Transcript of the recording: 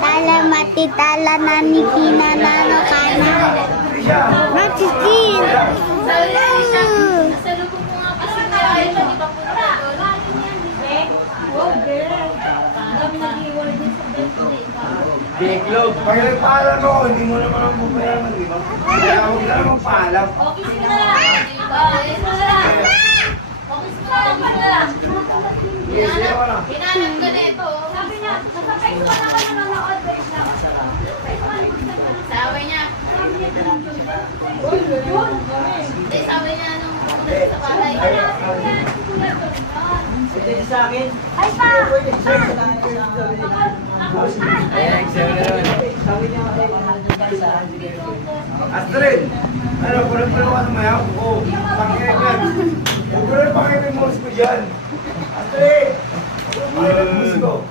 Tala mati tala nani kina nano kana. Matisin. Sa lubog mo nga kasi na ayaw na di ba punta doon? Dami nag-iwalay din sa birthday. Biglog. Pag nagpaalam mo, hindi mo naman ang bubayaran, di ba? Kaya huwag ka naman paalam. Okay mo na lang. Okay mo na lang. Okay mo na lang. Hinanap ka na ito. Sabi niya, nasa Facebook na ka nanonood. Sabi niya. Hindi, sabi niya nung pumunta sa bahay. Ito sa akin. Ay pa. Ayan, sabi niya sa Astrid, ano, pulang-pulang ka naman ako ko. Pangyayan. Huwag ko rin pangyayan mo ko dyan. Astrid! Huwag ko rin pangyayan mo ko.